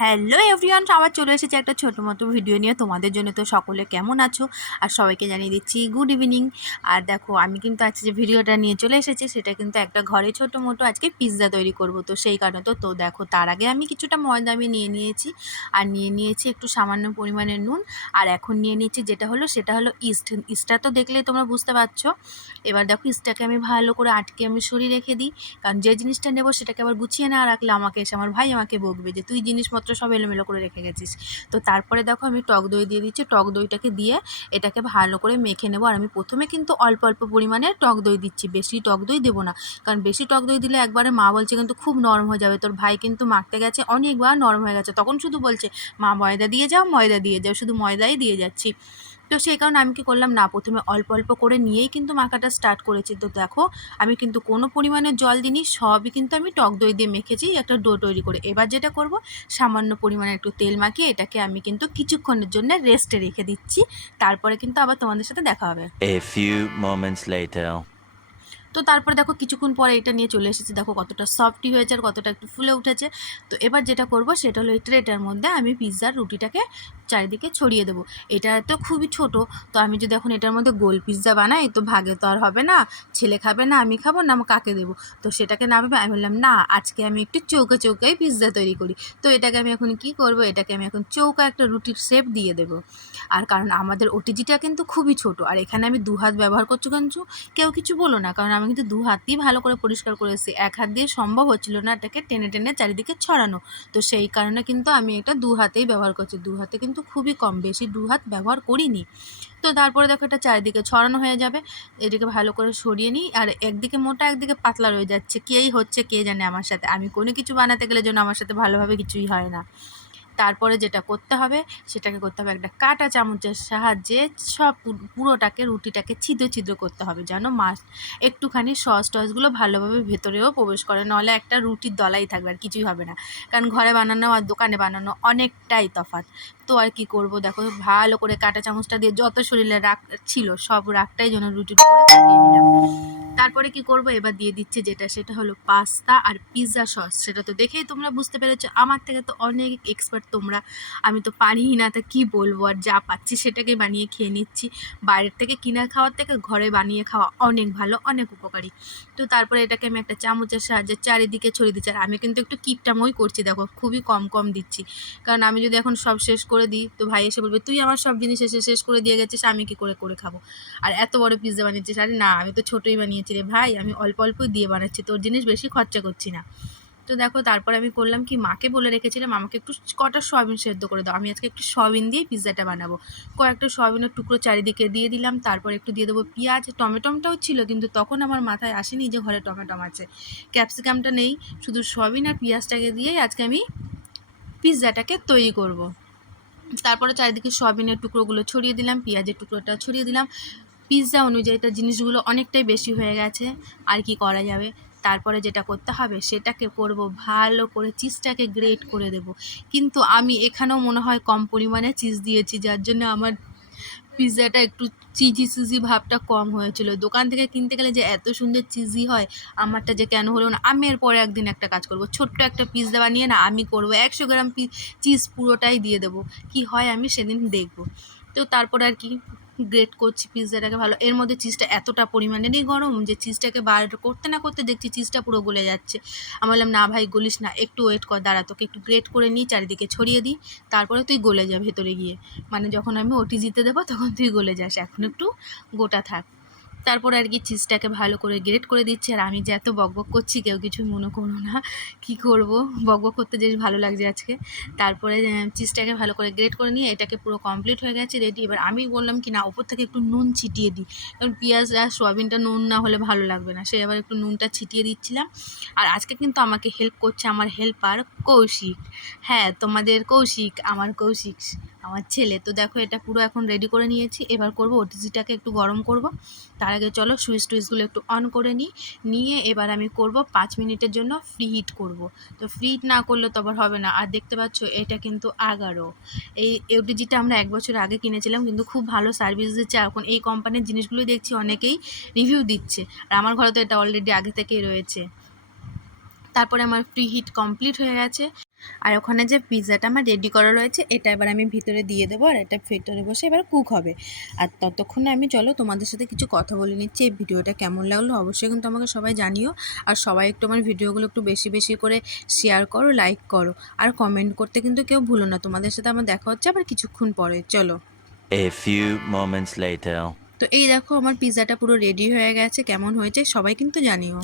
Hello everyone আবার চলে এসেছে একটা ছোটো মতো ভিডিও নিয়ে। তোমাদের জন্য তো সকলে কেমন আছো? আর সবাইকে জানিয়ে দিচ্ছি গুড ইভিনিং আর দেখো, আমি কিন্তু আজকে যে ভিডিওটা নিয়ে চলে এসেছি, সেটা কিন্তু একটা ঘরে ছোটো মোটো আজকে পিৎজা তৈরি করব। তো সেই কারণে তো তো দেখো, তার আগে আমি কিছুটা ময়দা আমি নিয়ে নিয়েছি। আর নিয়ে নিয়েছি একটু সামান্য পরিমাণের নুন। আর এখন নিয়ে নিয়েছি যেটা হলো, সেটা হলো ইস্ট ইস্টটা তো দেখলেই তোমরা বুঝতে পারছ। এবার দেখো ইস্টটাকে আমি ভালো করে আটকে আমি সরিয়ে রেখে দিই। কারণ যে জিনিসটা নেব, সেটাকে আবার গুছিয়ে না রাখলে আমাকে এসে আমার ভাই আমাকে বকবে যে, তুই জিনিসপত্র সব এলোমেলো করে রেখে গেছিস। তো তারপরে দেখো আমি টক দই দিয়ে দিচ্ছি। টক দইটাকে দিয়ে এটাকে ভালো করে মেখে নেব। আর আমি প্রথমে কিন্তু অল্প অল্প পরিমাণে টক দই দিচ্ছি। বেশি টক দই দেবো না। কারণ বেশি টক দই দিলে একবারে মা বলছে কিন্তু খুব নরম হয়ে যাবে। তোর ভাই কিন্তু মাখতে গেছে, অনেকবার নরম হয়ে গেছে। তখন শুধু বলছে, মা ময়দা দিয়ে যাও, ময়দা দিয়ে যাও। শুধু ময়দাই দিয়ে যাচ্ছি। তো সেই কারণে আমি কি করলাম, না, প্রথমে অল্প অল্প করে নিয়েই কিন্তু মাখাটা স্টার্ট করেছি। তো দেখো, আমি কিন্তু কোনো পরিমাণে জল দিইনি, সবই কিন্তু আমি টক দই দিয়ে মেখেছি, একটা ডো তৈরি করে। এবার যেটা করব, সামান্য পরিমাণে একটু তেল মাখিয়ে এটাকে আমি কিন্তু কিছুক্ষণের জন্য রেস্টে রেখে দিচ্ছি। তারপরে কিন্তু আবার তোমাদের সাথে দেখা হবে। A few moments later. তো তারপরে দেখো কিছুক্ষণ পরে এটা নিয়ে চলে এসেছে। দেখো কতটা সফটই হয়েছে আর কতটা একটু ফুলে উঠেছে। তো এবার যেটা করব সেটা হলো এই ট্রেটার মধ্যে আমি পিৎজার রুটিটাকে চারিদিকে ছড়িয়ে দেবো। এটা তো খুবই ছোট, তো আমি যদি এখন এটার মধ্যে গোল পিৎজা বানাই তো ভাগে তো আর হবে না। ছেলে খাবে না, আমি খাব না, আমি কাকে দেবো? তো সেটাকে না ভেবে আমি বললাম, না, আজকে আমি একটু চৌকা চৌকায় পিৎজা তৈরি করি। তো এটাকে আমি এখন কি করব? এটাকে আমি এখন চৌকা একটা রুটির শেপ দিয়ে দেবো। আর কারণ আমাদের ওটিজিটা কিন্তু খুবই ছোট, আর এখানে আমি দু হাত ব্যবহার করছি, কিন্তু কেউ কিছু বলো না, কারণ আমি কিন্তু দু হাতই ভালো করে পরিষ্কার করে এসেছি। এক হাত দিয়ে সম্ভব হচ্ছিল না এটাকে টেনে টেনে চারিদিকে ছড়ানো। তো সেই কারণে কিন্তু আমি এটা দু হাতেই ব্যবহার করছি। দু হাতে কিন্তু খুবই কম, বেশি দু হাত ব্যবহার করিনি। তো তারপরে দেখো এটা চারিদিকে ছড়ানো হয়ে যাবে। এটাকে ভালো করে সরিয়ে নিই। আর একদিকে মোটা, একদিকে পাতলা রয়ে যাচ্ছে। কেই হচ্ছে কে জানে আমার সাথে। আমি কোনো কিছু বানাতে গেলে যেন আমার সাথে ভালোভাবে কিছুই হয় না। তারপরে যেটা করতে হবে, সেটাকে করতে হবে একটা কাটা চামচের সাহায্যে সব পুরোটাকে, রুটিটাকে ছিদ্র ছিদ্র করতে হবে যেন মাছ একটুখানি সস টসগুলো ভালোভাবে ভেতরেও প্রবেশ করে। নাহলে একটা রুটির দলাই থাকবে আর কিছুই হবে না। কারণ ঘরে বানানো আর দোকানে বানানো অনেকটাই তফাৎ। তো আর কি করব? দেখো, ভালো করে কাটা চামচটা দিয়ে যত শরীরে রাগ ছিল, সব রাগটাই যেন রুটির উপরে তারপরে কি করব? এবার দিয়ে দিচ্ছে যেটা, সেটা হলো পাস্তা আর পিৎজা সস। সেটা তো দেখেই তোমরা বুঝতে পেরেছ। আমার থেকে তো অনেক এক্সপার্ট তোমরা। আমি তো পারিই না, তা কী বলব? আর যা পাচ্ছি সেটাকে বানিয়ে খেয়ে নিচ্ছি। বাইরের থেকে কিনা খাওয়ার থেকে ঘরে বানিয়ে খাওয়া অনেক ভালো, অনেক উপকারী। তো তারপরে এটাকে আমি একটা চামচের সাহায্যে চারিদিকে ছড়িয়ে দিচ্ছি। আর আমি কিন্তু একটু কিপটামই করছি, দেখো, খুবই কম কম দিচ্ছি। কারণ আমি যদি এখন সব শেষ করে দিই, তো ভাই এসে বলবে, তুই আমার সব জিনিস এসে শেষ করে দিয়ে গেছিস, আমি কি করে করে খাব? আর এত বড় পিৎজা বানিয়েছিস? আরে না, আমি তো ছোটোই বানিয়েছি। রে ভাই, আমি অল্প অল্পই দিয়ে বানাচ্ছি, তোর জিনিস বেশি খরচা করছি না। তো দেখো, তারপর আমি করলাম কি, মাকে বলে রেখেছিলাম, আমাকে একটু কটা সয়াবিন সেদ্ধ করে দাও, আমি আজকে একটু সয়াবিন দিয়ে পিৎজাটা বানাবো। কয়েকটা সয়াবিনের টুকরো চারিদিকে দিয়ে দিলাম, তারপর একটু দিয়ে দেবো পেঁয়াজ, টমেটোমটাও ছিল, কিন্তু তখন আমার মাথায় আসেনি যে, ঘরে টমেটম আছে। ক্যাপসিকামটা নেই, শুধু সয়াবিন আর পেঁয়াজটাকে দিয়েই আজকে আমি পিৎজাটাকে তৈরি করব। তারপরে চারিদিকে সয়াবিনের টুকরোগুলো ছড়িয়ে দিলাম, পেঁয়াজের টুকরোটা ছড়িয়ে দিলাম পিৎজা অনুযায়ী তার জিনিসগুলো অনেকটাই বেশি হয়ে গেছে, আর কি করা যাবে? তারপরে যেটা করতে হবে, সেটাকে করব, ভালো করে চিজটাকে গ্রেট করে দেব। কিন্তু আমি এখানেও মনে হয় কম পরিমাণে চিজ দিয়েছি, যার জন্য আমার পিৎজাটা একটু চিজি চিজি ভাবটা কম হয়েছিল। দোকান থেকে কিনতে গেলে যে এত সুন্দর চিজি হয়, আমারটা যে কেন হলো না? আমি এরপরে একদিন একটা কাজ করব, ছোট্ট একটা পিৎজা বানিয়ে না, আমি করব, একশো গ্রাম চিজ পুরোটাই দিয়ে দেবো। কি হয় আমি সেদিন দেখব। তো তারপর আর কি গ্রেট করছি পিৎজাটাকে ভালো। এর মধ্যে চিজটা এতটা পরিমাণে নেই গরম যে চিজটাকে বার করতে না করতে দেখছি চিজটা পুরো গলে যাচ্ছে। আমি বললাম, না ভাই, গলিস না, একটু ওয়েট কর, দাঁড়া, তোকে একটু গ্রেট করে নিই, চারিদিকে ছড়িয়ে দিই, তারপরে তুই গলে যা ভেতরে গিয়ে। মানে যখন আমি ওটি জিতে দেবো, তখন তুই গলে যাস। এখন একটু গোটা থাক। তারপর আর কি চিজটাকে ভালো করে গ্রেট করে দিচ্ছি। আর আমি যে এত বকবক করছি, কেউ কিছু মনে করো না, কি করব? বকবক করতে যে ভালো লাগছে আজকে। তারপরে চিজটাকে ভালো করে গ্রেট করে নিয়ে এটাকে পুরো কমপ্লিট হয়ে গেছে রেডি এবার আমি বললাম কি, না, ওপর থেকে একটু নুন ছিটিয়ে দিই। কারণ পেঁয়াজ আর সোয়াবিনটা নুন না হলে ভালো লাগবে না। সে আবার একটু নুনটা ছিটিয়ে দিচ্ছিলাম। আর আজকে কিন্তু আমাকে হেল্প করছে আমার হেল্পার কৌশিক। হ্যাঁ তোমাদের কৌশিক, আমার কৌশিক। আমার ছেলে। তো দেখো, এটা পুরো এখন রেডি করে নিয়েছি। এবার করব ওটিজিটাকে একটু গরম করব। তার আগে চলো সুইচ টুইচগুলো একটু অন করে নিই। নিয়ে এবার আমি করব পাঁচ মিনিটের জন্য ফ্রি হিট করব। তো ফ্রি হিট না করলে তো আবার হবে না। আর দেখতে পাচ্ছ, এটা কিন্তু আগারো এই ওটিজিটা আমরা এক বছর আগে কিনেছিলাম, কিন্তু খুব ভালো সার্ভিস দিচ্ছে। এখন এই কোম্পানির জিনিসগুলোই দেখছি অনেকেই রিভিউ দিচ্ছে। আর আমার ঘরে তো এটা অলরেডি আগে থেকেই রয়েছে। তারপরে আমার ফ্রি হিট কমপ্লিট হয়ে গেছে। আর ওখানে যে পিৎজাটা আমার রেডি করা রয়েছে এটা এবার আমি ভিতরে দিয়ে দেবো আর এটা ভিতরে বসে এবার কুক হবে। আর ততক্ষণে আমি চলো তোমাদের সাথে কিছু কথা বলে নিচ্ছি এই ভিডিওটা কেমন লাগল অবশ্যই কিন্তু আমাকে সবাই জানিও। আর সবাই একটু আমার ভিডিওগুলো একটু বেশি বেশি করে শেয়ার করো লাইক করো। আর কমেন্ট করতে কিন্তু কেউ ভুলো না তোমাদের সাথে আমার দেখা হচ্ছে আবার কিছুক্ষণ পরে। চলো। A few moments later. তো এই দেখো আমার পিৎজাটা পুরো রেডি হয়ে গেছে কেমন হয়েছে সবাই কিন্তু জানিও।